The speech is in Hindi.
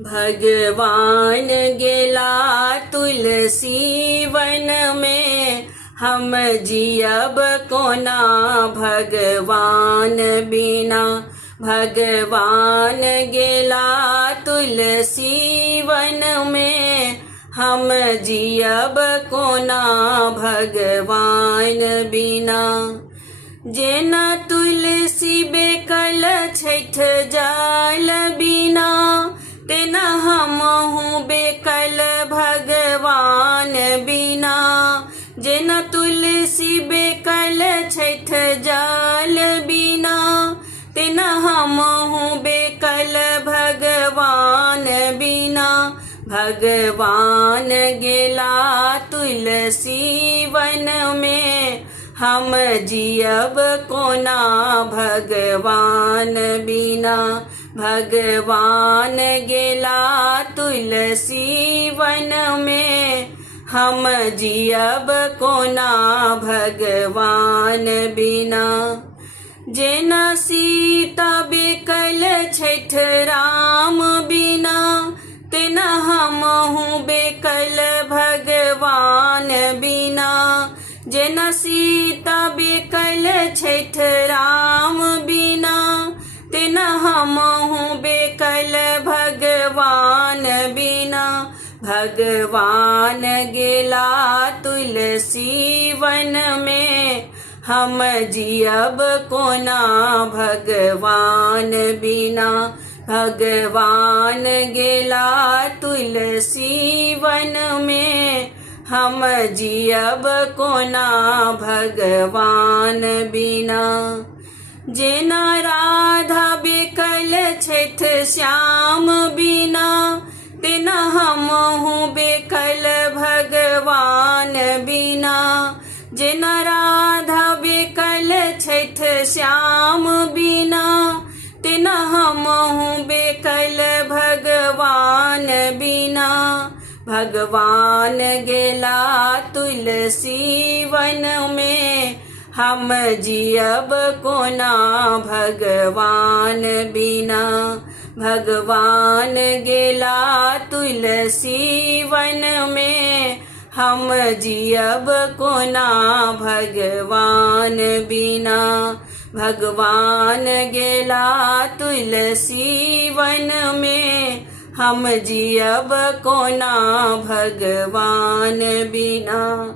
भगवान गेला तुलसी वन में, हम जियब कोना भगवान बिना। भगवान गेला तुलसी वन में, हम जियब कोना भगवान बिना। जेना तुलसी बेकल छैठ जाल बिना, तेना हमहु बेकल भगवान बिना। जेना तुलसी बेकल छैठ जाल बिना, तेना हमहु बेकल भगवान बिना। भगवान गेला तुलसी वन में, हम जियब कोना भगवान बिना। भगवान गेला तुलसी वन में, हम जियब कोना भगवान बिना। जेना सीता बेकल छैठ राम बिना, तेना हमहु बेकल भगवान बिना। जेना सीता बेकल छैठ राम बिना, तेना हमहु बेकल भगवान बिना। भगवान गेला तुलसी वन में, हम जियब कोना भगवान बिना। भगवान गेला तुलसी वन में, हम जियब कोना भगवान बिना। जेना राधा बेकल छैठ श्याम बिना, तेना हमहु बेकल भगवान बिना। जेना राधा बेकल छैठ श्याम बिना, तेना हमहु बेकल भगवान बिना। भगवान गेला तुलसी वन में, हम जियब कोना भगवान बिना। भगवान गेला तुलसी वन में, हम जियब कोना भगवान बिना। भगवान गेला तुलसी वन में, हम जियब कोना भगवान बिना।